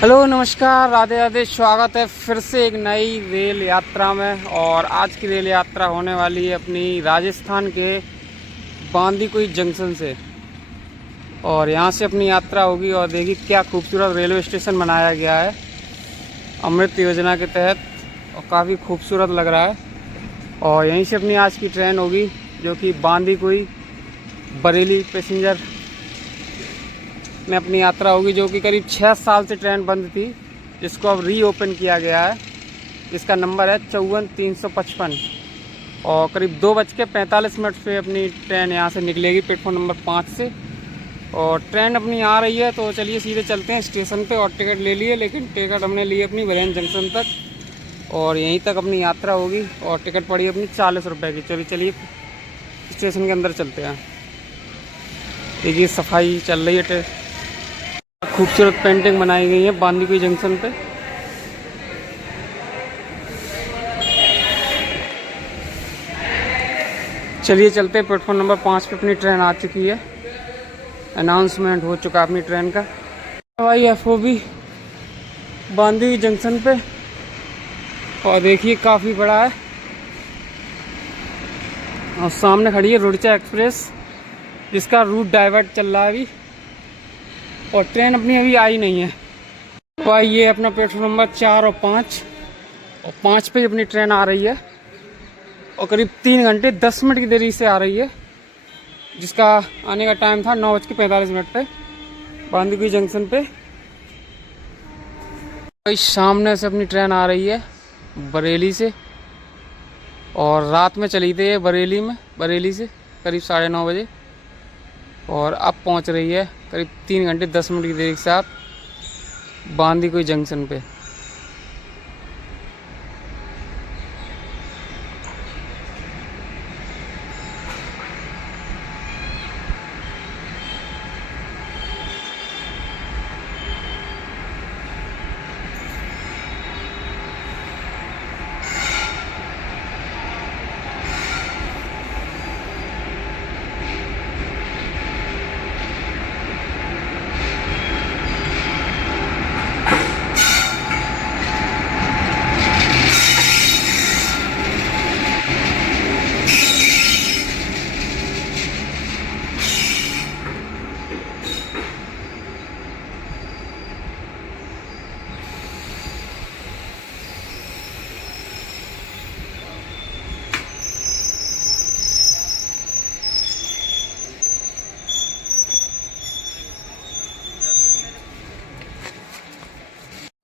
Hello नमस्कार, राधे राधे। स्वागत है फिर से एक नई रेल यात्रा में। और आज की रेल यात्रा होने वाली है अपनी राजस्थान के बांदीकुई जंक्शन से। और यहाँ से अपनी यात्रा होगी। और देखिए क्या खूबसूरत रेलवे स्टेशन बनाया गया है अमृत योजना के तहत, और काफ़ी खूबसूरत लग रहा है। और यहीं से अपनी आज की ट्रेन होगी जो कि बांदीकुई बरेली पैसेंजर में अपनी यात्रा होगी, जो कि करीब 6 साल से ट्रेन बंद थी, जिसको अब रीओपन किया गया है। इसका नंबर है 54-355। और करीब 2:45 पे अपनी ट्रेन यहाँ से निकलेगी प्लेटफॉर्म नंबर 5 से। और ट्रेन अपनी आ रही है, तो चलिए सीधे चलते हैं स्टेशन पे। और टिकट ले लिए, लेकिन टिकट हमने ली अपनी बरेन जंक्शन तक, और यहीं तक अपनी यात्रा होगी। और टिकट पड़ी अपनी 40 रुपये की। चलिए स्टेशन के अंदर चलते हैं। देखिए सफाई चल रही है, खूबसूरत पेंटिंग बनाई गई है बांदीकुई जंक्शन पे। चलिए चलते हैं। प्लेटफॉर्म नंबर 5 पे अपनी ट्रेन आ चुकी है। अनाउंसमेंट हो चुका अपनी ट्रेन का। भाई FOB बांदीकुई जंक्शन पे। और देखिए काफ़ी बड़ा है। और सामने खड़ी है रुड़चा एक्सप्रेस, जिसका रूट डाइवर्ट चल रहा है अभी। और ट्रेन अपनी अभी आई नहीं है। तो ये अपना प्लेटफॉर्म नंबर 4 और 5, और 5 पे अपनी ट्रेन आ रही है। और करीब 3 घंटे 10 मिनट की देरी से आ रही है, जिसका आने का टाइम था 9:45 पे बांदीकुई जंक्शन पे। सामने से अपनी ट्रेन आ रही है बरेली से। और रात में चली थी ये बरेली से करीब 9:30 बजे। और अब पहुंच रही है करीब 3 घंटे 10 मिनट की देरी के साथ बांदीकुई जंक्शन पे।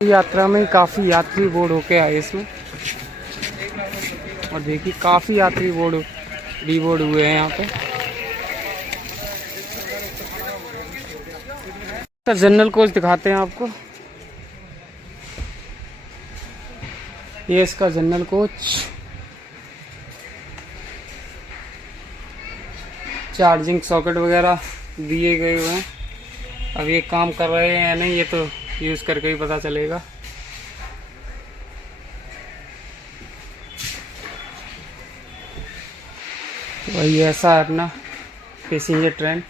यात्रा में काफ़ी यात्री बोर्ड होके आए इसमें। और देखिए काफ़ी यात्री बोर्ड रीबोर्ड हुए हैं यहाँ पे। तो जनरल कोच दिखाते हैं आपको। ये इसका जनरल कोच, चार्जिंग सॉकेट वगैरह दिए गए हुए हैं। अब ये काम कर रहे हैं या नहीं, ये तो यूज़ करके ही पता चलेगा। तो वही ऐसा है अपना पैसेंजर ट्रेन।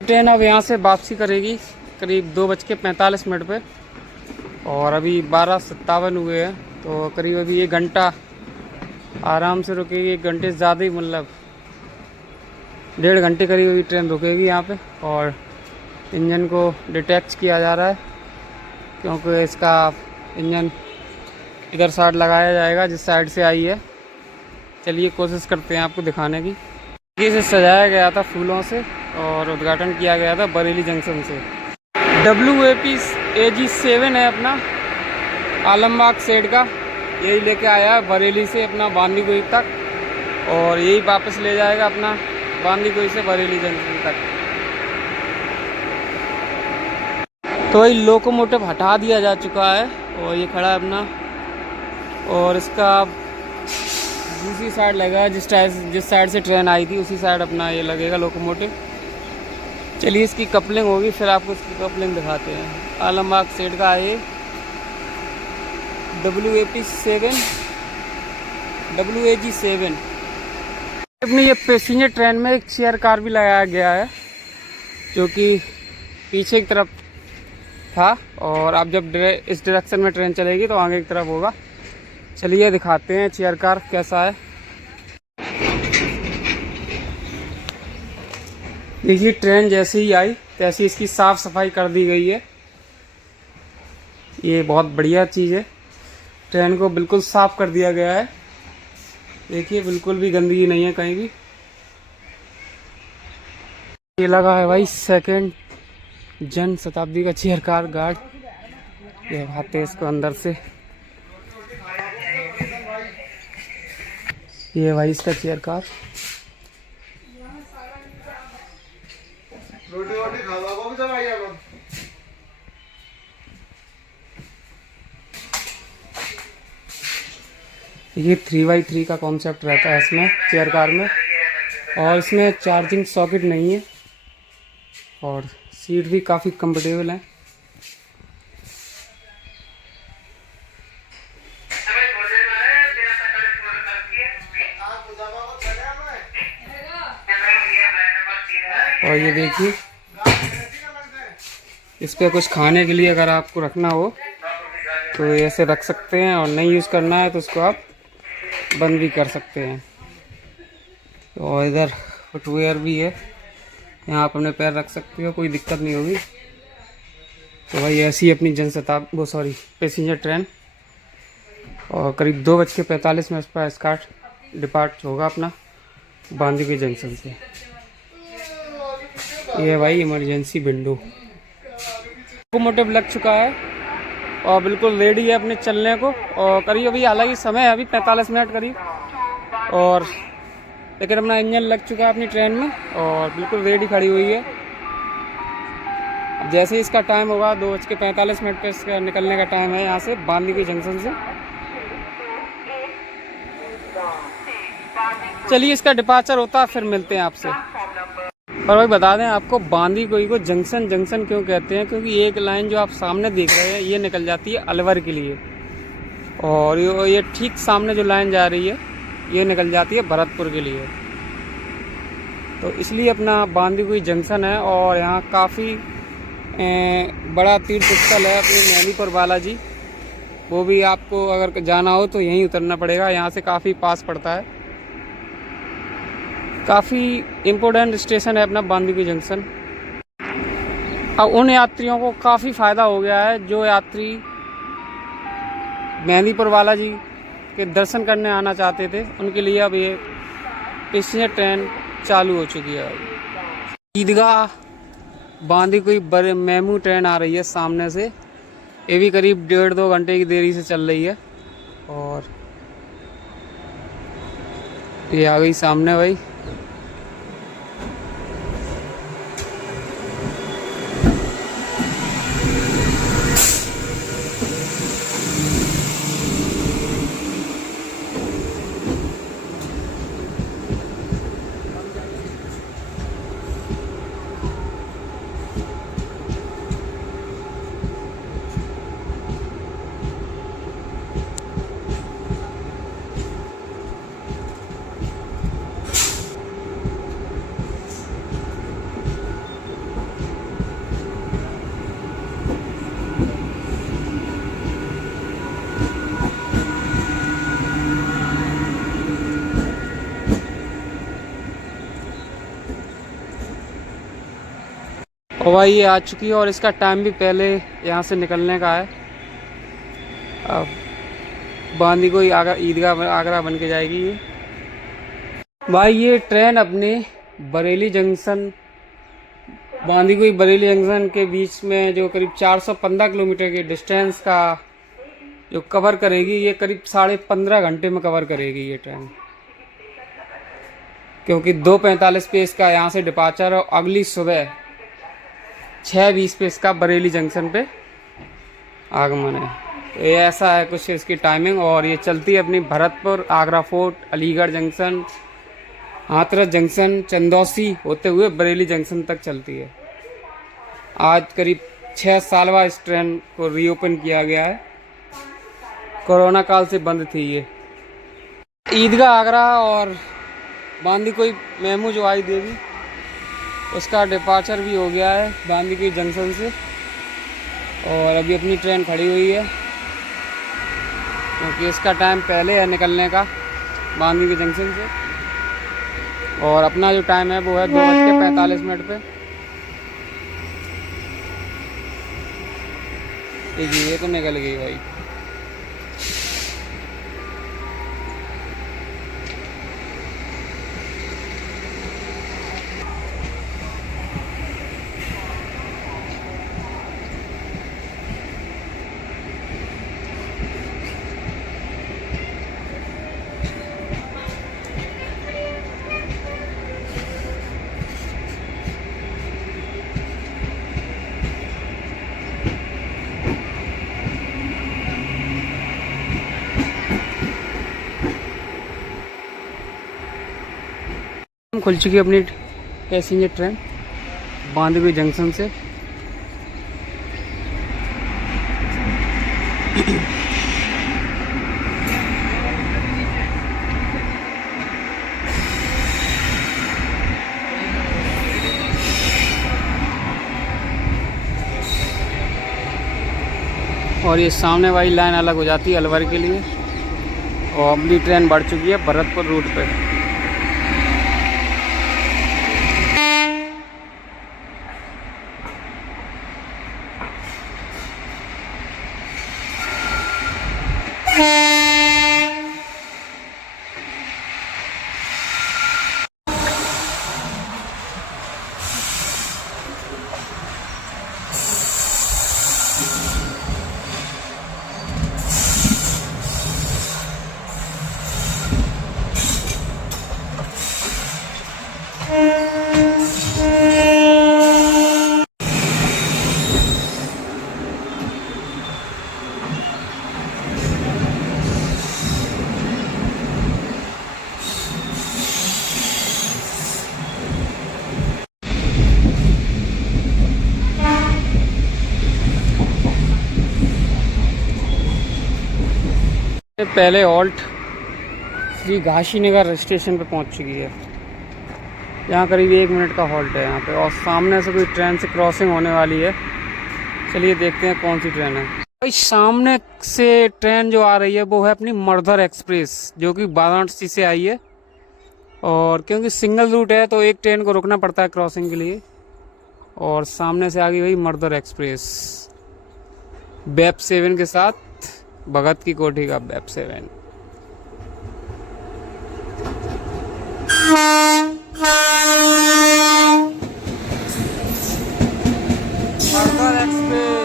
ट्रेन अब यहाँ से वापसी करेगी करीब 2:45 पे। और अभी 12:57 हुए हैं, तो करीब अभी 1 घंटा आराम से रुकेगी। 1 घंटे से ज़्यादा ही, मतलब 1.5 घंटे करीब अभी ट्रेन रुकेगी यहाँ पे। और इंजन को डिटैच किया जा रहा है, क्योंकि इसका इंजन इधर साइड लगाया जाएगा जिस साइड से आई है। चलिए कोशिश करते हैं आपको दिखाने की। इसे सजाया गया था फूलों से, और उद्घाटन किया गया था बरेली जंक्शन से। WAG7 है अपना आलमबाग सेठ का। यही लेके आया है बरेली से अपना बांदीकुई तक, और यही वापस ले जाएगा अपना बांदीकुई से बरेली जंक्शन तक। तो वही लोकोमोटिव हटा दिया जा चुका है, और ये खड़ा है अपना। और इसका दूसरी साइड लगेगा, जिस साइड से ट्रेन आई थी उसी साइड अपना ये लगेगा लोकोमोटिव। चलिए इसकी कपलिंग होगी, फिर आपको इसकी कपलिंग दिखाते हैं। आलमबाग सेठ का है ये WAG7। अपनी ये पैसेंजर ट्रेन में एक चेयर कार भी लगाया गया है जो कि पीछे की तरफ था, और अब जब इस डायरेक्शन में ट्रेन चलेगी तो आगे की तरफ होगा। चलिए दिखाते हैं चेयर कार कैसा है। देखिए ट्रेन जैसे ही आई तैसी इसकी साफ़ सफाई कर दी गई है। ये बहुत बढ़िया चीज़ है, ट्रेन को बिल्कुल साफ़ कर दिया गया है। देखिए बिल्कुल भी गंदगी नहीं है कहीं भी। ये लगा है भाई सेकंड जन शताब्दी का चेयर कार गार्ड। ये आते हैं इसको अंदर से। ये भाई इसका चेयर कार। रोटी वोटी खा लो, वो भी सब आई है। ये 3x3 का कॉन्सेप्ट रहता है इसमें चेयर कार में, और इसमें चार्जिंग सॉकेट नहीं है, और सीट भी काफ़ी कंफर्टेबल है। और ये देखिए इस पे कुछ खाने के लिए अगर आपको रखना हो तो ऐसे रख सकते हैं, और नहीं यूज़ करना है तो उसको आप बंद भी कर सकते हैं। और इधर फुटवेयर भी है, यहाँ आप अपने पैर रख सकते हो, कोई दिक्कत नहीं होगी। तो भाई ऐसी अपनी पैसेंजर ट्रेन, और करीब 2:45 पर इसका डिपार्ट होगा अपना बांदीकुई जंक्शन से। ये भाई इमरजेंसी विंडो लोकोमोटिव लग चुका है और बिल्कुल रेडी है अपने चलने को। और करीब अभी हालांकि समय है अभी 45 मिनट करीब, और लेकिन अपना इंजन लग चुका है अपनी ट्रेन में और बिल्कुल रेडी खड़ी हुई है। अब जैसे ही इसका टाइम होगा 2:45 पे इसका निकलने का टाइम है यहाँ से बांदीकुई जंक्शन से। चलिए इसका डिपार्चर होता है फिर मिलते हैं आपसे। पर भाई बता दें आपको बांदीकुई को जंक्शन जंक्शन क्यों कहते हैं, क्योंकि एक लाइन जो आप सामने देख रहे हैं ये निकल जाती है अलवर के लिए, और ये ठीक सामने जो लाइन जा रही है ये निकल जाती है भरतपुर के लिए। तो इसलिए अपना बांदीकुई जंक्शन है, और यहाँ काफ़ी बड़ा तीर्थ स्थल है अपने नैनीपुर बालाजी। वो भी आपको अगर जाना हो तो यहीं उतरना पड़ेगा, यहाँ से काफ़ी पास पड़ता है। काफ़ी इम्पोर्टेंट स्टेशन है अपना बांदीकुई जंक्शन। अब उन यात्रियों को काफ़ी फ़ायदा हो गया है जो यात्री नैनीपुर बालाजी के दर्शन करने आना चाहते थे, उनके लिए अब ये पैसेंजर ट्रेन चालू हो चुकी है। ईदगाह बांदीकुई मेमू ट्रेन आ रही है सामने से, ये भी करीब 1.5-2 घंटे की देरी से चल रही है, और ये आ गई सामने भाई। और भाई ये आ चुकी है, और इसका टाइम भी पहले यहाँ से निकलने का है। अब बांदीकुई ईदगाह आगरा बन के जाएगी ये। भाई ये ट्रेन अपने बरेली जंक्शन बांदीकुई बरेली जंक्शन के बीच में जो करीब 415 किलोमीटर के डिस्टेंस का जो कवर करेगी, ये करीब 15.5 घंटे में कवर करेगी ये ट्रेन, क्योंकि 2:45 पे इसका यहाँ से डिपार्चर है, और अगली सुबह 6:20 पे इसका बरेली जंक्शन पे आगमन है। तो ये ऐसा है कुछ इसकी टाइमिंग, और ये चलती है अपनी Bharatpur, Agra fort, Aligarh junction, Hathras junction, Chandausi होते हुए बरेली जंक्शन तक चलती है। आज करीब 6 साल बाद इस ट्रेन को रीओपन किया गया है, कोरोना काल से बंद थी ये। ईदगाह आगरा और बांदी कोई मेमू जो आई देवी, उसका डिपार्चर भी हो गया है बांदी कोई जंक्शन से। और अभी अपनी ट्रेन खड़ी हुई है क्योंकि इसका टाइम पहले है निकलने का बांदी के जंक्शन से। और अपना जो टाइम है वो है 2:45 पे। देखिए ये तो निकल गई भाई। खुल चुकी है अपनी पैसेंजर ट्रेन बांदीकुई जंक्शन से। और ये सामने वाली लाइन अलग हो जाती है अलवर के लिए। और अपनी ट्रेन बढ़ चुकी है भरतपुर रूट पे। पहले हॉल्ट श्री घाशीनगर स्टेशन पे पहुंच चुकी है। यहाँ करीब 1 मिनट का हॉल्ट है यहाँ पे। और सामने से कोई ट्रेन से क्रॉसिंग होने वाली है। चलिए देखते हैं कौन सी ट्रेन है। भाई सामने से ट्रेन जो आ रही है वो है अपनी मर्धर एक्सप्रेस, जो कि वाराणसी से आई है। और क्योंकि सिंगल रूट है तो एक ट्रेन को रुकना पड़ता है क्रॉसिंग के लिए। और सामने से आ गई भाई मर्धर एक्सप्रेस BEP 7 के साथ, भगत की कोठी का BEP 7। मर्धर एक्सप्रेस।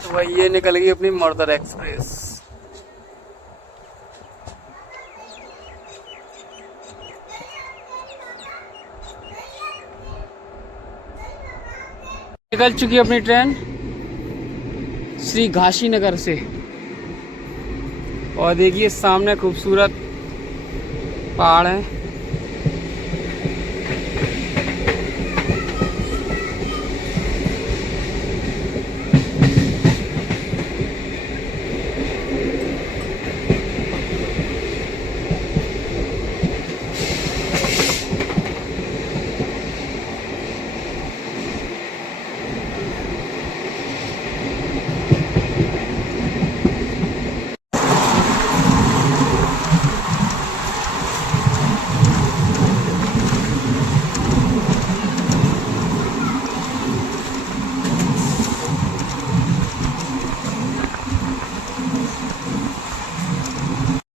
तो भाई ये निकल गई अपनी मर्धर एक्सप्रेस। निकल चुकी है अपनी ट्रेन श्री घाशीनगर से। और देखिए सामने खूबसूरत पहाड़ है।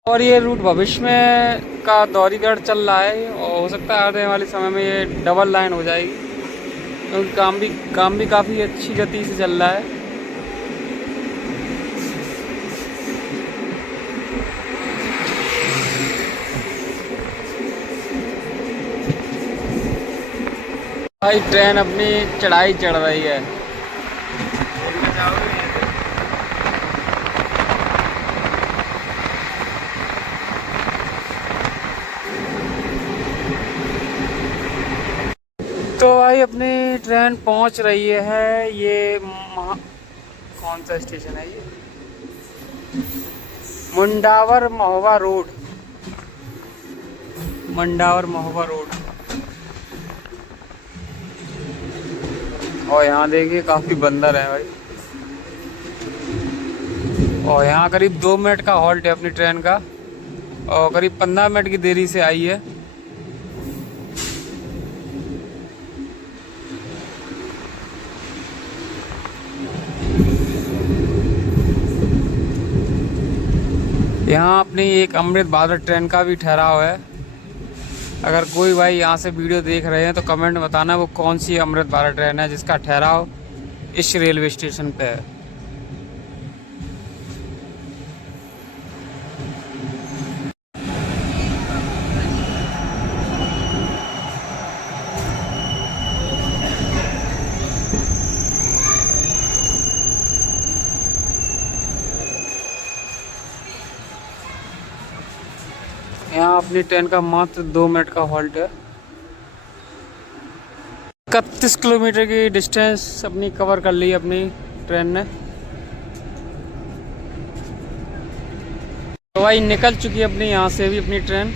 और ये रूट भविष्य में का दोहरीकरण चल रहा है और हो सकता है आने वाले समय में ये डबल लाइन हो जाएगी, क्योंकि काम भी काफ़ी अच्छी गति से चल रहा है। भाई ट्रेन अपनी चढ़ाई चढ़ रही है। तो भाई अपनी ट्रेन पहुंच रही है। ये कौन सा स्टेशन है ये? मुंडावर महोबा रोड। मंडावर महोबा रोड। और यहाँ देखिए काफ़ी बंदर है भाई। और यहाँ करीब 2 मिनट का हॉल्ट है अपनी ट्रेन का, और करीब 15 मिनट की देरी से आई है। यहाँ अपनी एक अमृत भारत ट्रेन का भी ठहराव है। अगर कोई भाई यहाँ से वीडियो देख रहे हैं तो कमेंट में बताना वो कौन सी अमृत भारत ट्रेन है जिसका ठहराव इस रेलवे स्टेशन पे है। यहाँ अपनी ट्रेन का मात्र 2 मिनट का हॉल्ट है। 31 किलोमीटर की डिस्टेंस अपनी कवर कर ली अपनी ट्रेन ने। तो भाई निकल चुकी है अपनी यहाँ से भी अपनी ट्रेन।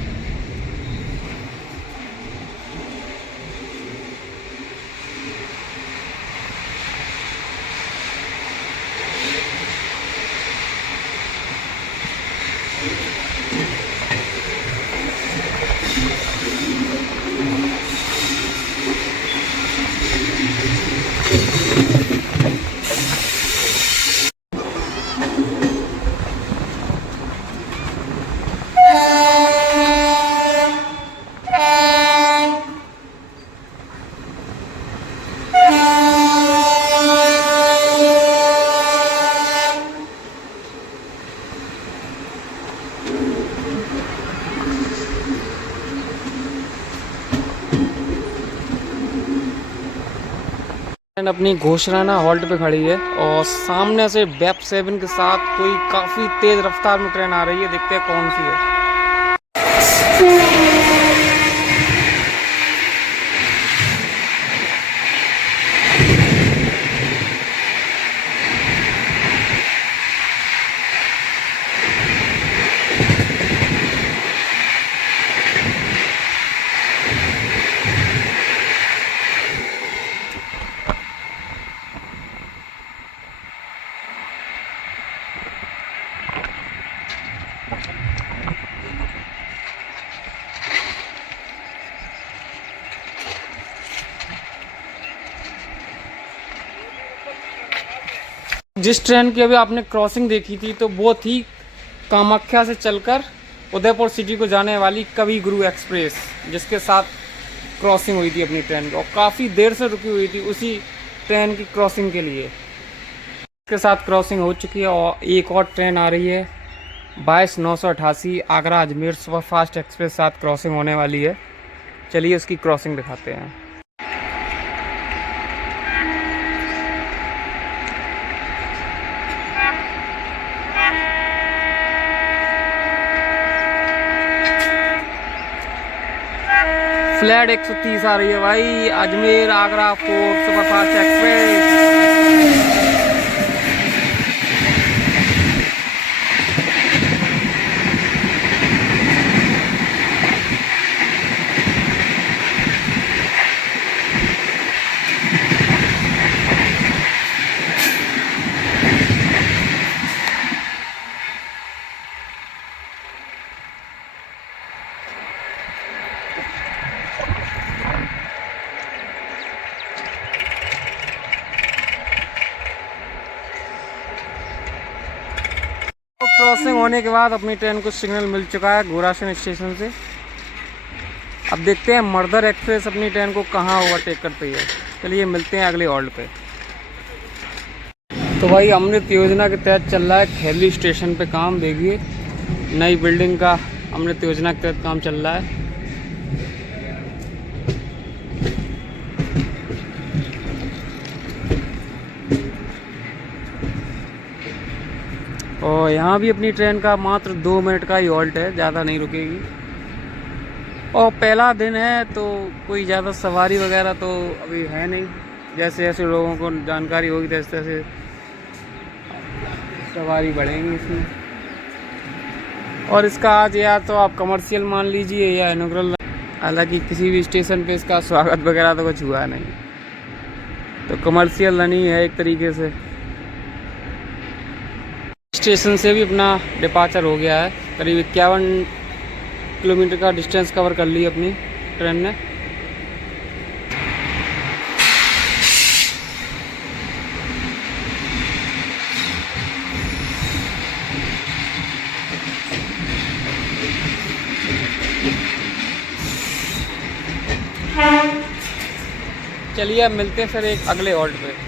ट्रेन अपनी घोषणाना हॉल्ट पे खड़ी है और सामने से बेप 7 के साथ कोई काफ़ी तेज़ रफ्तार में ट्रेन आ रही है। देखते हैं कौन सी है। जिस ट्रेन की अभी आपने क्रॉसिंग देखी थी तो वो थी कामाख्या से चलकर उदयपुर सिटी को जाने वाली कवि गुरु एक्सप्रेस, जिसके साथ क्रॉसिंग हुई थी अपनी ट्रेन की और काफ़ी देर से रुकी हुई थी उसी ट्रेन की क्रॉसिंग के लिए। इसके साथ क्रॉसिंग हो चुकी है और एक और ट्रेन आ रही है 22/988 आगरा अजमेर सुपरफास्ट एक्सप्रेस साथ क्रॉसिंग होने वाली है। चलिए उसकी क्रॉसिंग दिखाते हैं। फ्लैट 130 आ रही है भाई, Ajmer Agra fort superfast express. Crossing होने के बाद अपनी ट्रेन को सिग्नल मिल चुका है घोड़ासन स्टेशन से। अब देखते हैं मर्दर एक्सप्रेस अपनी ट्रेन को कहाँ ओवरटेक करती है। चलिए मिलते हैं अगले हॉल्ट पे। तो भाई अमृत योजना के तहत चल रहा है खैरली स्टेशन पे काम। देखिए नई बिल्डिंग का अमृत योजना के तहत काम चल रहा है। और यहाँ भी अपनी ट्रेन का मात्र 2 मिनट का ही हॉल्ट है, ज़्यादा नहीं रुकेगी। और पहला दिन है तो कोई ज़्यादा सवारी वगैरह तो अभी है नहीं। जैसे जैसे लोगों को जानकारी होगी तैसे तैसे सवारी बढ़ेंगी इसमें। और इसका आज या तो आप कमर्शियल मान लीजिए या इनॉग्रल। हालांकि किसी भी स्टेशन पे इसका स्वागत वगैरह तो कुछ हुआ नहीं, तो कमर्शियल रनिंग है एक तरीके से। स्टेशन से भी अपना डिपार्चर हो गया है। करीब 51 किलोमीटर का डिस्टेंस कवर कर ली अपनी ट्रेन ने। चलिए अब मिलते हैं फिर एक अगले हॉल्ट पे।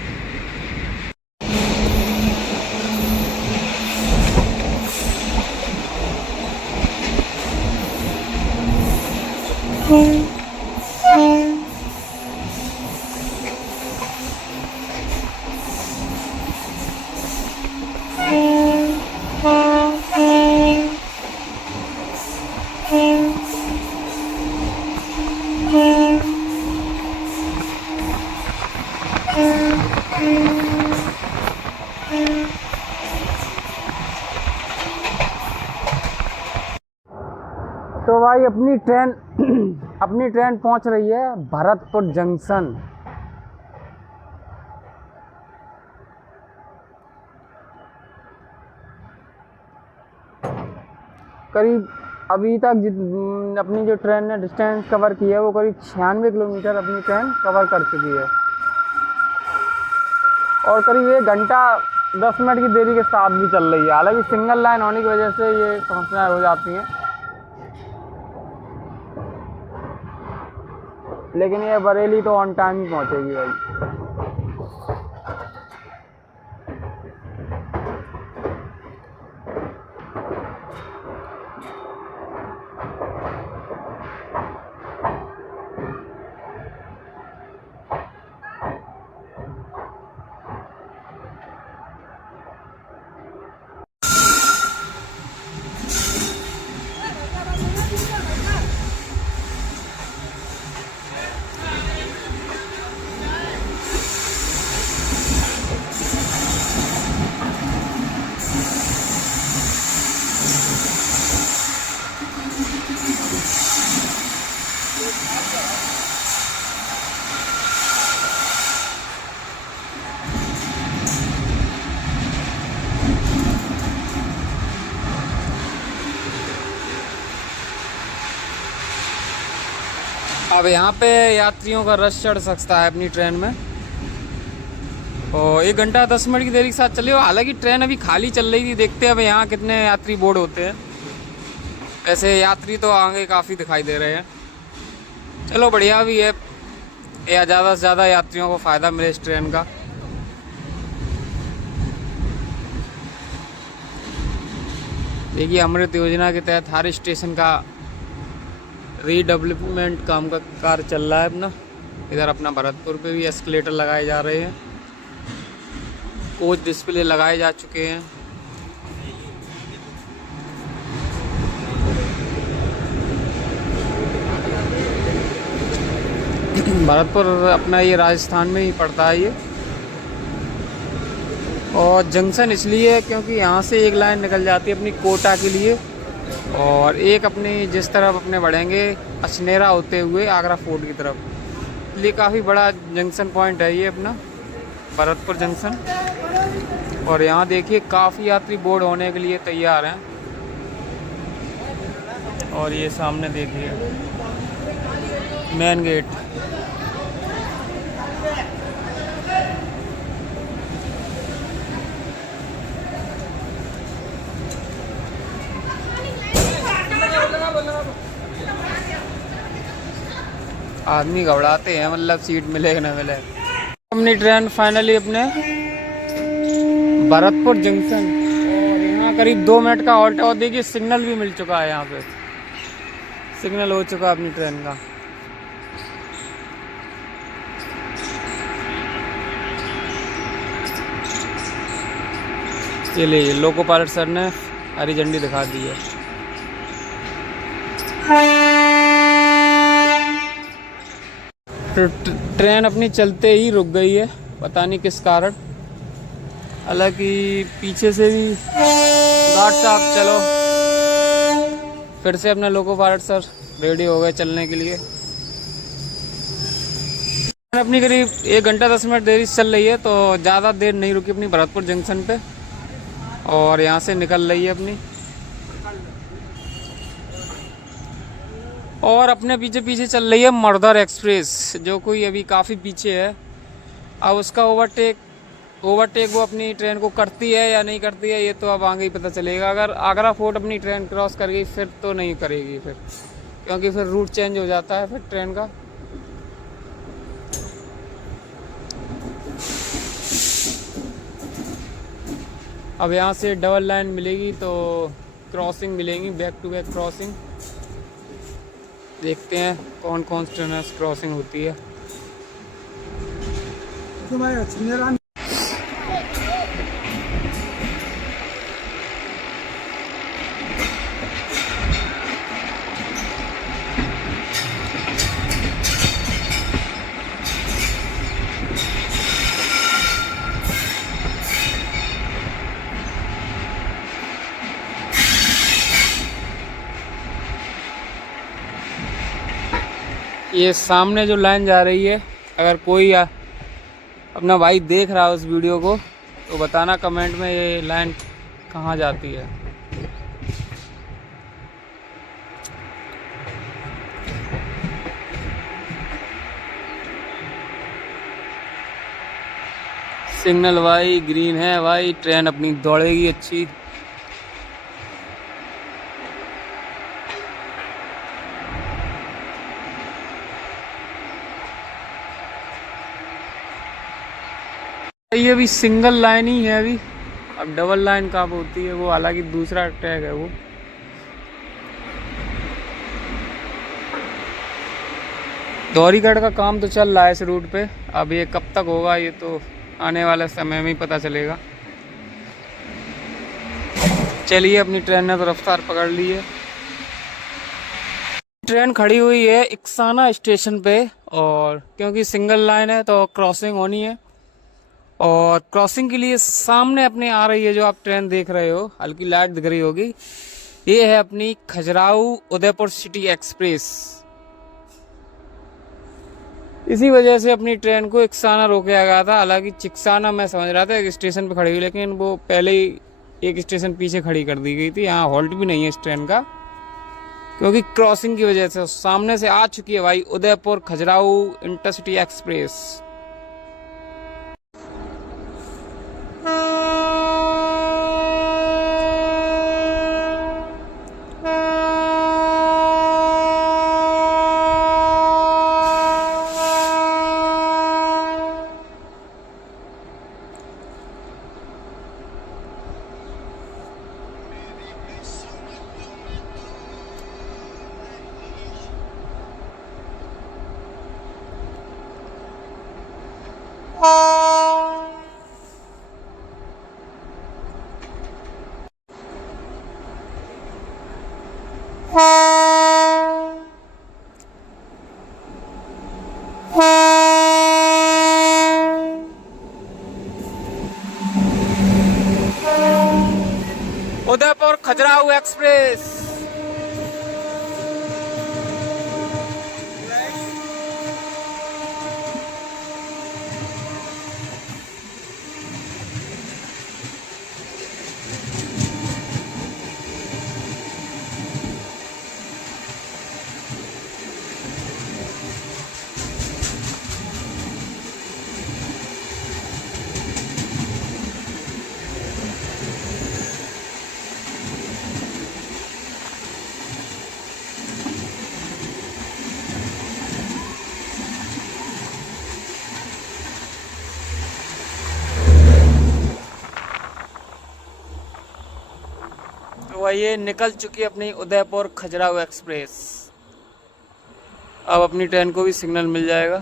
तो भाई अपनी ट्रेन पहुंच रही है भरतपुर जंक्शन। करीब अभी तक अपनी जो ट्रेन ने डिस्टेंस कवर की है वो करीब 96 किलोमीटर अपनी ट्रेन कवर कर चुकी है। और करीब 1 घंटा 10 मिनट की देरी के साथ भी चल रही है। हालांकि सिंगल लाइन होने की वजह से ये समस्याएं हो जाती हैं, लेकिन ये बरेली तो ऑन टाइम ही पहुंचेगी भाई। अब यहाँ पे यात्रियों का रश चढ़ सकता है अपनी ट्रेन में। और 1 घंटा 10 मिनट की देरी के साथ चली हो। हालांकि ट्रेन अभी खाली चल रही थी। देखते हैं अब यहाँ कितने यात्री बोर्ड होते हैं। ऐसे यात्री तो आगे काफ़ी दिखाई दे रहे हैं। चलो बढ़िया भी है, या ज़्यादा से ज़्यादा यात्रियों को फ़ायदा मिले इस ट्रेन का। देखिए अमृत योजना के तहत हर स्टेशन का रीडेवलपमेंट काम का कार्य चल रहा है अपना। इधर अपना भरतपुर पे भी एस्केलेटर लगाए जा रहे हैं, कोच डिस्प्ले लगाए जा चुके हैं। भरतपुर अपना ये राजस्थान में ही पड़ता है ये। और जंक्शन इसलिए है क्योंकि यहाँ से एक लाइन निकल जाती है अपनी कोटा के लिए, और एक अपनी जिस तरफ अपने बढ़ेंगे अछनेरा होते हुए आगरा फोर्ट की तरफ। इसलिए काफ़ी बड़ा जंक्शन पॉइंट है ये अपना भरतपुर जंक्शन। और यहाँ देखिए काफ़ी यात्री बोर्ड होने के लिए तैयार हैं। और ये सामने देखिए मेन गेट। आदमी घबराते हैं, मतलब सीट मिले कि ना मिले। अपनी ट्रेन फाइनली अपने भरतपुर जंक्शन, और यहाँ करीब 2 मिनट का हॉल्ट है। और देखिए सिग्नल भी मिल चुका है, यहाँ पे सिग्नल हो चुका है अपनी ट्रेन का। ये ले लोको पायलट सर ने हरी झंडी दिखा दी है। ट्रेन अपनी चलते ही रुक गई है, पता नहीं किस कारण। हालांकि पीछे से भी गार्ड साहब, चलो फिर से अपने लोको पायलट सर रेडी हो गए चलने के लिए। अपनी करीब 1 घंटा 10 मिनट देरी से चल रही है, तो ज़्यादा देर नहीं रुकी अपनी भरतपुर जंक्शन पे, और यहाँ से निकल रही है अपनी। और अपने पीछे पीछे चल रही है मर्दर एक्सप्रेस, जो कोई अभी काफ़ी पीछे है। अब उसका ओवरटेक वो अपनी ट्रेन को करती है या नहीं करती है, ये तो अब आगे ही पता चलेगा। अगर आगरा फोर्ट अपनी ट्रेन क्रॉस कर गई फिर तो नहीं करेगी, फिर क्योंकि फिर रूट चेंज हो जाता है फिर ट्रेन का। अब यहाँ से डबल लाइन मिलेगी तो क्रॉसिंग मिलेंगी, बैक टू बैक क्रॉसिंग। देखते हैं कौन कौन सी ट्रेन क्रॉसिंग होती है। ये सामने जो लाइन जा रही है, अगर कोई अपना भाई देख रहा है उस वीडियो को तो बताना कमेंट में ये लाइन कहाँ जाती है। सिग्नल भाई ग्रीन है भाई, ट्रेन अपनी दौड़ेगी अच्छी। ये भी सिंगल लाइन ही है अभी, अब डबल लाइन कब होती है वो, हालांकि दूसरा ट्रैक है वो। दोहरीगढ़ का काम तो चल रहा है इस रूट पे, अब ये कब तक होगा ये तो आने वाले समय में ही पता चलेगा। चलिए अपनी ट्रेन ने तो रफ्तार पकड़ ली है। ट्रेन खड़ी हुई है इकसाना स्टेशन पे, और क्योंकि सिंगल लाइन है तो क्रॉसिंग होनी है। और क्रॉसिंग के लिए सामने अपने आ रही है, जो आप ट्रेन देख रहे हो, हल्की लाइट दिख रही होगी, ये है अपनी खजुराहो उदयपुर सिटी एक्सप्रेस। इसी वजह से अपनी ट्रेन को इकसाना रोका गया था। हालांकि चिकसाना मैं समझ रहा था एक स्टेशन पे खड़ी हुई, लेकिन वो पहले ही एक स्टेशन पीछे खड़ी कर दी गई थी। यहाँ हॉल्ट भी नहीं है इस ट्रेन का, क्योंकि क्रॉसिंग की वजह से। सामने से आ चुकी है भाई Udaipur Khajuraho intercity express. Udaipur Khajuraho express. भाई ये निकल चुकी है अपनी उदयपुर खजुराहो एक्सप्रेस। अब अपनी ट्रेन को भी सिग्नल मिल जाएगा।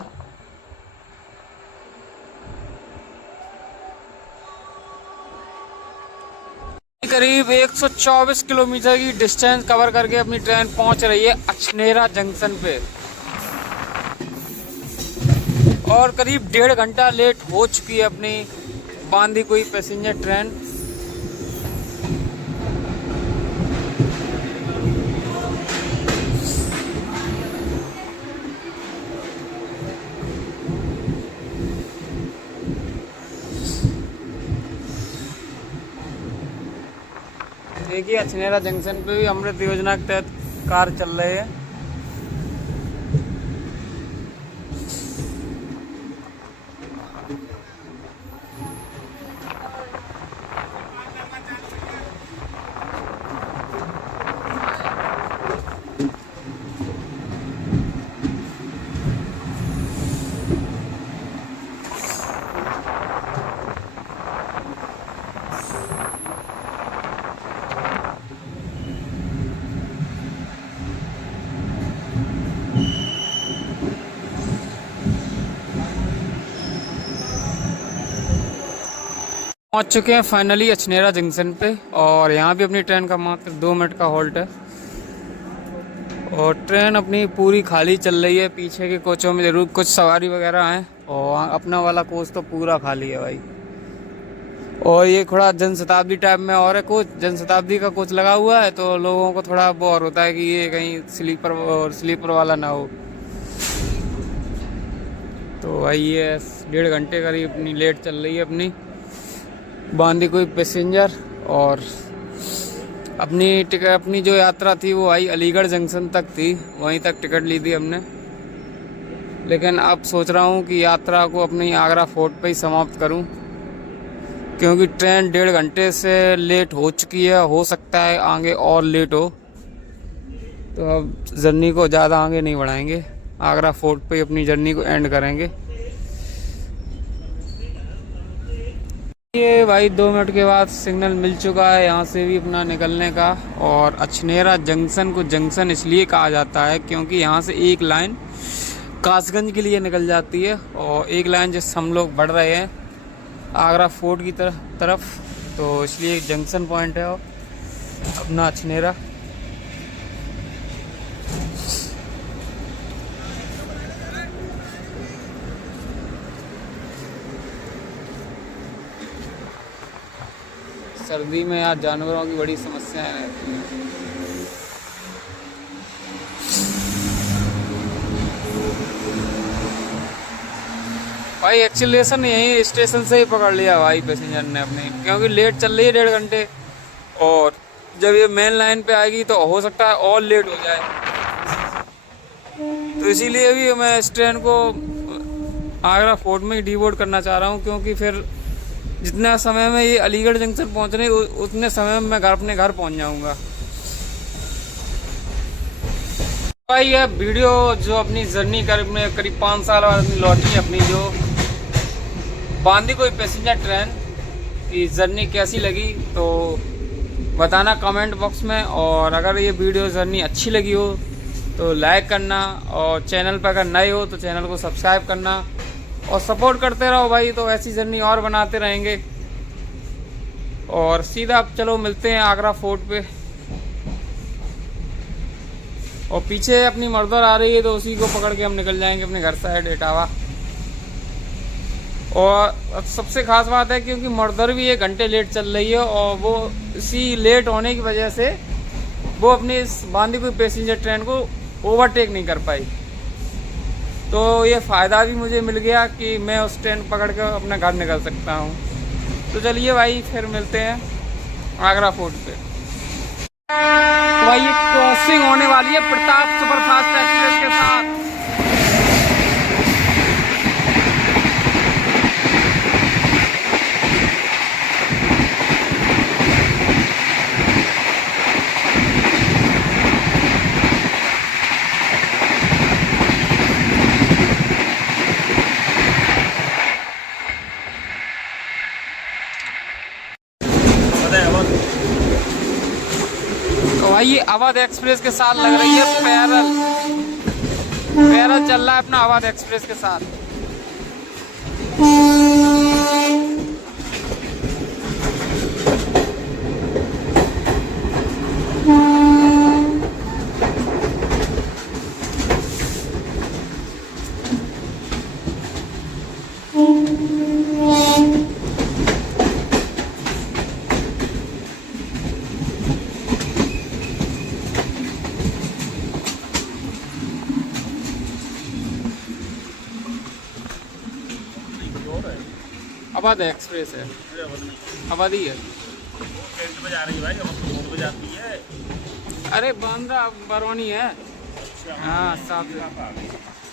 करीब 124 किलोमीटर की डिस्टेंस कवर करके अपनी ट्रेन पहुंच रही है अछनेरा जंक्शन पे, और करीब 1.5 घंटा लेट हो चुकी है अपनी बांदीकुई पैसेंजर ट्रेन। देखिए अछनेरा जंक्शन पे भी अमृत योजना के तहत कार चल रही है। पहुंच चुके हैं फाइनली अछनेरा जंक्शन पे, और यहाँ भी अपनी ट्रेन का मात्र 2 मिनट का हॉल्ट है। और ट्रेन अपनी पूरी खाली चल रही है। पीछे के कोचों में जरूर कुछ सवारी वगैरह हैं, और अपना वाला कोच तो पूरा खाली है भाई। और ये थोड़ा जनशताब्दी टाइप में और है कोच, जनशताब्दी का कोच लगा हुआ है, तो लोगों को थोड़ा बोर होता है कि ये कहीं स्लीपर वाला ना हो। तो भाई ये 1.5 घंटे करीब अपनी लेट चल रही है अपनी बांदीकुई पैसेंजर। और अपनी जो यात्रा थी वो आई अलीगढ़ जंक्शन तक थी, वहीं तक टिकट ली थी हमने। लेकिन अब सोच रहा हूँ कि यात्रा को अपनी आगरा फोर्ट पे ही समाप्त करूँ, क्योंकि ट्रेन 1.5 घंटे से लेट हो चुकी है। हो सकता है आगे और लेट हो, तो अब जर्नी को ज़्यादा आगे नहीं बढ़ाएंगे, आगरा फोर्ट पे अपनी जर्नी को एंड करेंगे। ये भाई 2 मिनट के बाद सिग्नल मिल चुका है यहाँ से भी अपना निकलने का। और अछनेरा जंक्शन को जंक्शन इसलिए कहा जाता है क्योंकि यहाँ से एक लाइन कासगंज के लिए निकल जाती है, और एक लाइन जिससे हम लोग बढ़ रहे हैं आगरा फोर्ट की तरफ, तो इसलिए जंक्शन पॉइंट है अपना अछनेरा। सर्दी में यार जानवरों की बड़ी समस्याएं रहती हैं। भाई एक्सीलरेशन यहीं स्टेशन से ही पकड़ लिया भाई पैसेंजर ने अपनी, क्योंकि लेट चल रही है 1.5 घंटे, और जब ये मेन लाइन पे आएगी तो हो सकता है और लेट हो जाए। तो इसीलिए भी मैं इस ट्रेन को आगरा फोर्ट में ही डिबोर्ड करना चाह रहा हूँ, क्योंकि फिर जितने समय में ये अलीगढ़ जंक्शन पहुँच रही उतने समय में मैं अपने घर पहुँच जाऊँगा। भाई ये वीडियो जो अपनी जर्नी में करीब 5 साल बाद अपनी लौटी अपनी जो बांदीकुई पैसेंजर ट्रेन की जर्नी कैसी लगी तो बताना कमेंट बॉक्स में। और अगर ये वीडियो जर्नी अच्छी लगी हो तो लाइक करना, और चैनल पर अगर नए हो तो चैनल को सब्सक्राइब करना, और सपोर्ट करते रहो भाई। तो ऐसी जर्नी और बनाते रहेंगे। और सीधा अब चलो मिलते हैं आगरा फोर्ट पे। और पीछे अपनी मर्दर आ रही है, तो उसी को पकड़ के हम निकल जाएंगे अपने घर साइड इटावा। और सबसे खास बात है क्योंकि मर्दर भी 1 घंटे लेट चल रही है, और वो इसी लेट होने की वजह से वो अपनी इस बांदीकुई पैसेंजर ट्रेन को ओवरटेक नहीं कर पाई। तो ये फ़ायदा भी मुझे मिल गया कि मैं उस ट्रेन पकड़ कर अपना घर निकल सकता हूँ। तो चलिए भाई फिर मिलते हैं आगरा फोर्ट पे। भाई ये क्रॉसिंग होने वाली है प्रताप सुपरफास्ट एक्सप्रेस के साथ। भाई ये अवध एक्सप्रेस के साथ लग रही है पैरल चल रहा है अपना अवध एक्सप्रेस के साथ। अवध एक्सप्रेस है, अवध ही है। अरे बांद्रा बरौनी है। हाँ साफ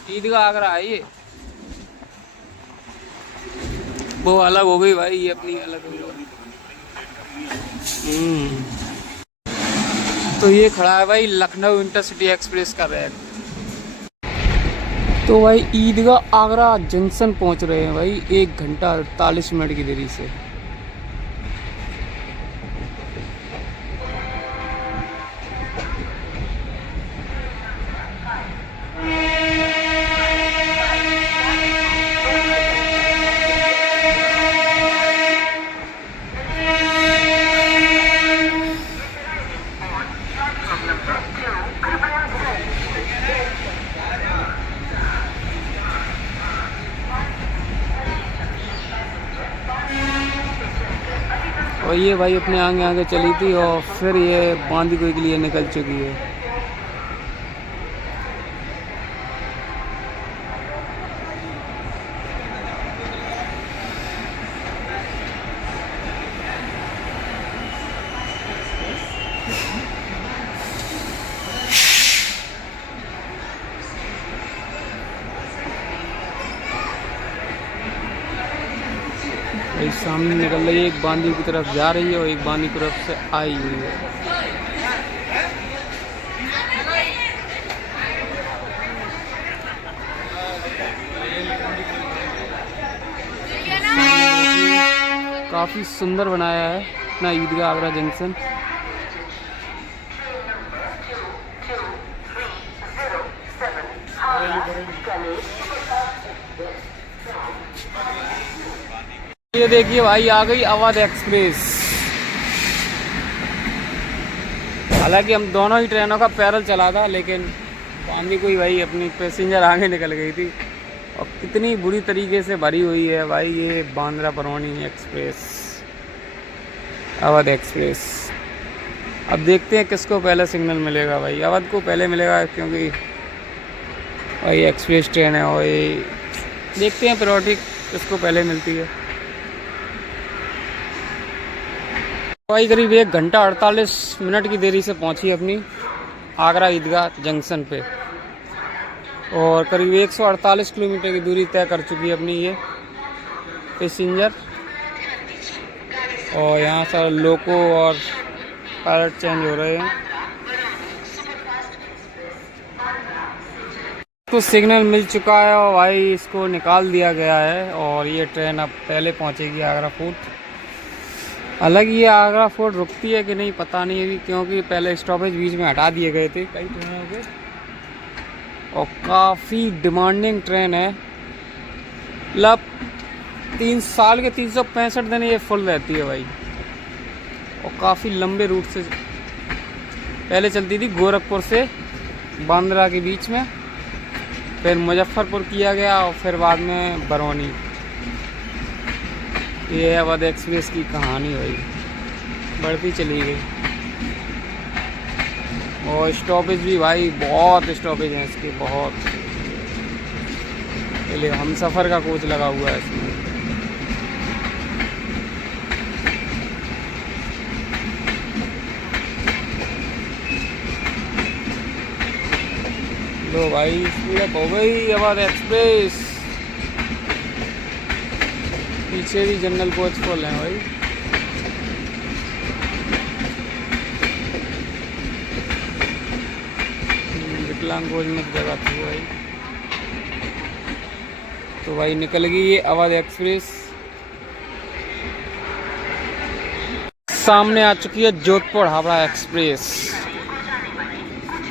ईदगाह आगरा है ये। वो अलग हो गई भाई, ये अपनी अलग हो गई। तो ये खड़ा है भाई लखनऊ इंटरसिटी एक्सप्रेस का रैक। तो भाई ईदगाह आगरा जंक्शन पहुंच रहे हैं भाई 1 घंटा 48 मिनट की देरी से। और ये भाई अपने आगे आगे चली थी और फिर ये बांदीकुई के लिए निकल चुकी है। एक सामने निकल रही है, एक बांदी की तरफ जा रही है और एक बांदी की तरफ से आई हुई है। काफी सुंदर बनाया है अपना ईदगाह आगरा जंक्शन। ये देखिए भाई आ गई अवध एक्सप्रेस। हालांकि हम दोनों ही ट्रेनों का पैरल चला था, लेकिन बांदीकुई भाई अपनी पैसेंजर आगे निकल गई थी। और कितनी बुरी तरीके से भरी हुई है भाई ये बांद्रा बरौनी एक्सप्रेस, अवध एक्सप्रेस। अब देखते हैं किसको पहले सिग्नल मिलेगा भाई। अवध को पहले मिलेगा क्योंकि भाई एक्सप्रेस ट्रेन है। और ये देखते हैं प्रायोरिटी किसको पहले मिलती है। भाई करीब 1 घंटा 48 मिनट की देरी से पहुंची अपनी आगरा ईदगाह जंक्शन पे और करीब 148 किलोमीटर की दूरी तय कर चुकी है अपनी ये पैसेंजर। और यहाँ से लोको और पायलट चेंज हो रहे हैं। तो सिग्नल मिल चुका है और भाई इसको निकाल दिया गया है और ये ट्रेन अब पहले पहुँचेगी आगरा फोर्ट। अलग ये आगरा फोर्ट रुकती है कि नहीं पता नहीं अभी, क्योंकि पहले स्टॉपेज बीच में हटा दिए गए थे कई ट्रेनों के। और काफ़ी डिमांडिंग ट्रेन है, मतलब 3 साल के 365 दिन ये फुल रहती है भाई। और काफ़ी लंबे रूट से पहले चलती थी, गोरखपुर से बांद्रा के बीच में, फिर मुजफ्फरपुर किया गया और फिर बाद में बरौनी। ये अवध एक्सप्रेस की कहानी भाई बढ़ती चली गई। और स्टॉपेज भी भाई बहुत स्टॉपेज हैं इसके, बहुत। पहले हम सफ़र का कोच लगा हुआ है इसमें। लो भाई स्पीड हो गई अवध एक्सप्रेस। पीछे भी जनरल कोच फुल हैं भाई। विकलांग कोच में जगह थी भाई। तो भाई निकल गई ये अवध एक्सप्रेस। सामने आ चुकी है जोधपुर हावड़ा एक्सप्रेस।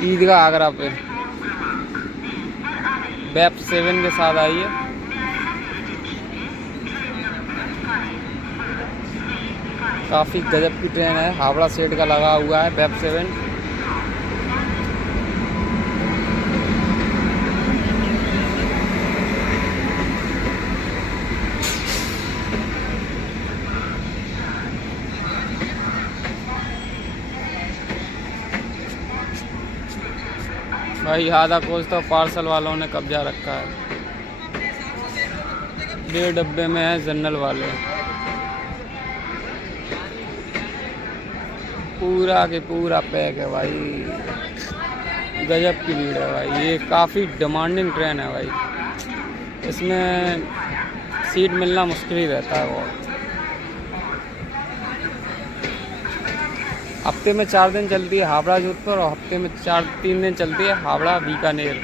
ईदगाह आगरा पे वेब 7 के साथ आई है। काफ़ी गजब की ट्रेन है, हावड़ा सेट का लगा हुआ है वेब 7। भाई आधा कोच तो पार्सल वालों ने कब्जा रखा है। 1.5 डब्बे में है जनरल वाले। पूरा के पूरा पैक है भाई। गजब की भीड़ है भाई। ये काफ़ी डिमांडिंग ट्रेन है भाई। इसमें सीट मिलना मुश्किल ही रहता है बहुत। हफ्ते में 4 दिन चलती है हावड़ा जोधपुर, और हफ्ते में 3 दिन चलती है हावड़ा बीकानेर।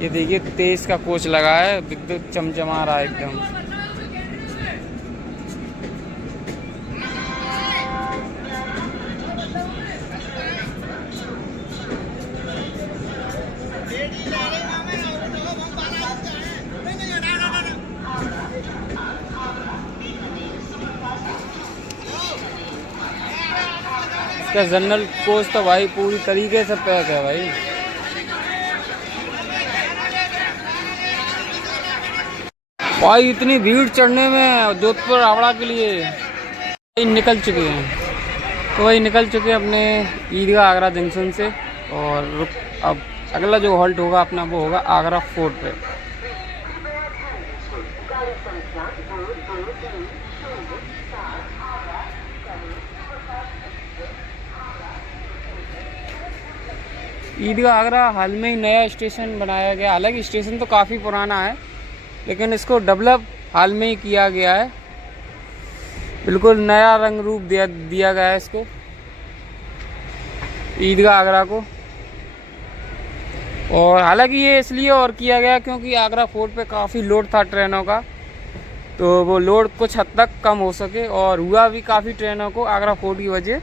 ये देखिए 23 का कोच लगा है, विद्युत चमचमा रहा है एकदम। इसका जनरल कोच तो भाई पूरी तरीके से पैक है भाई। भाई इतनी भीड़ चढ़ने में जोधपुर हावड़ा के लिए निकल चुके हैं। तो वही निकल चुके हैं अपने ईदगाह आगरा जंक्शन से, और अब अगला जो हॉल्ट होगा अपना वो होगा आगरा फोर्ट पे। ईदगाह आगरा हाल में ही नया स्टेशन बनाया गया। हालांकि स्टेशन तो काफ़ी पुराना है, लेकिन इसको डेवलप हाल में ही किया गया है। बिल्कुल नया रंग रूप दिया गया है इसको, ईदगाह आगरा को। और हालांकि ये इसलिए और किया गया क्योंकि आगरा फोर्ट पे काफ़ी लोड था ट्रेनों का, तो वो लोड कुछ हद तक कम हो सके, और हुआ भी काफ़ी ट्रेनों को आगरा फोर्ट की वजह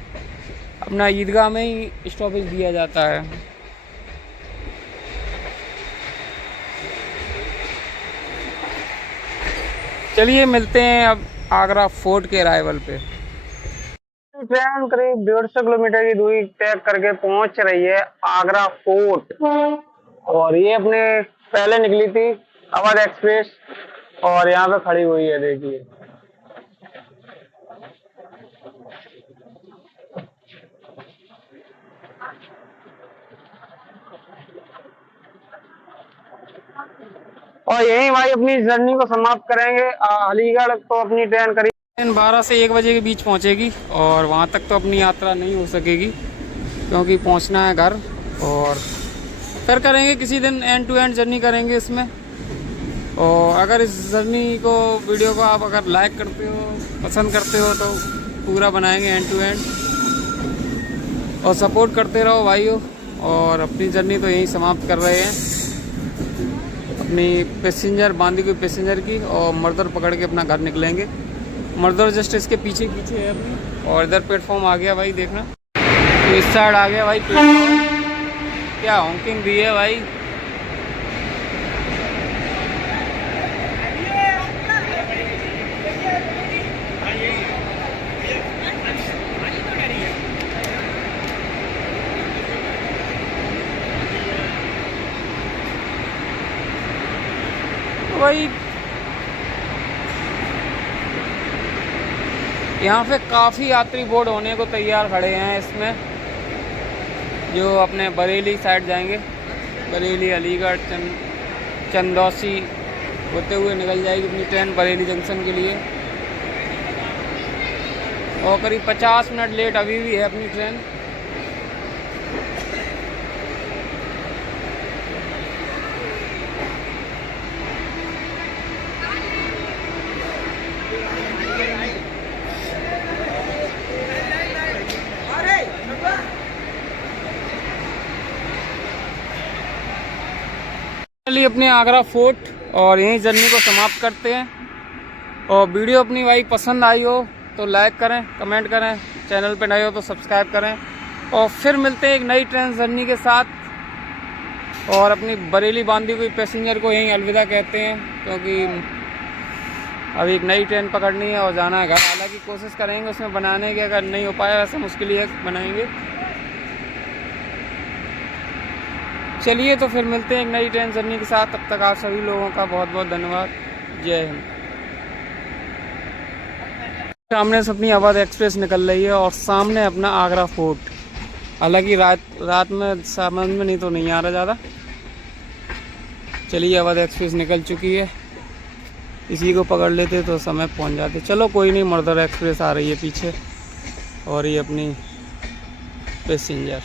अपना ईदगाह में ही स्टॉपेज दिया जाता है। चलिए मिलते हैं अब आगरा फोर्ट के अराइवल पे। ट्रेन करीब 150 किलोमीटर की दूरी तय करके पहुंच रही है आगरा फोर्ट, और ये अपने पहले निकली थी अवध एक्सप्रेस, और यहाँ पे खड़ी हुई है देखिए। और यही भाई अपनी जर्नी को समाप्त करेंगे। अलीगढ़ तो अपनी ट्रेन करीब 12 से 1 बजे के बीच पहुंचेगी, और वहां तक तो अपनी यात्रा नहीं हो सकेगी क्योंकि पहुंचना है घर। और फिर करेंगे किसी दिन एंड टू एंड जर्नी करेंगे इसमें। और अगर इस जर्नी को वीडियो को आप अगर लाइक करते हो, पसंद करते हो, तो पूरा बनाएंगे एंड टू एंड, और सपोर्ट करते रहो भाइयों। और अपनी जर्नी तो यहीं समाप्त कर रहे हैं अपनी पैसेंजर बांधी हुई पैसेंजर की, और मर्दर पकड़ के अपना घर निकलेंगे। मर्दर जस्ट इसके पीछे पीछे है अपनी। और इधर प्लेटफॉर्म आ गया भाई, देखना तो इस साइड आ गया भाई प्लेटफॉर्म। क्या हॉकिंग दी है भाई। भाई यहाँ पे काफ़ी यात्री बोर्ड होने को तैयार खड़े हैं इसमें, जो अपने बरेली साइड जाएंगे। बरेली, अलीगढ़, चंदौसी होते हुए निकल जाएगी अपनी ट्रेन बरेली जंक्शन के लिए। और करीब 50 मिनट लेट अभी भी है अपनी ट्रेन। अपने आगरा फोर्ट और यहीं जर्नी को समाप्त करते हैं। और वीडियो अपनी भाई पसंद आई हो तो लाइक करें, कमेंट करें, चैनल पे नए हो तो सब्सक्राइब करें। और फिर मिलते हैं एक नई ट्रेन जर्नी के साथ। और अपनी बरेली बांदी हुई पैसेंजर को यहीं अलविदा कहते हैं, क्योंकि अभी एक नई ट्रेन पकड़नी है और जाना है घर। हालांकि कोशिश करेंगे उसमें बनाने की, अगर नहीं हो पाया वैसे मुश्किल ही है, बनाएंगे। चलिए तो फिर मिलते हैं एक नई ट्रेन जर्नी के साथ। तब तक आप सभी लोगों का बहुत बहुत धन्यवाद। जय हिंद। सामने से अपनी अवध एक्सप्रेस निकल रही है और सामने अपना आगरा फोर्ट। हालांकि रात में समझ में नहीं तो नहीं आ रहा ज़्यादा। चलिए अवध एक्सप्रेस निकल चुकी है, इसी को पकड़ लेते तो समय पहुंच जाते। चलो कोई नहीं, मर्दर एक्सप्रेस आ रही है पीछे और ये अपनी पैसेंजर।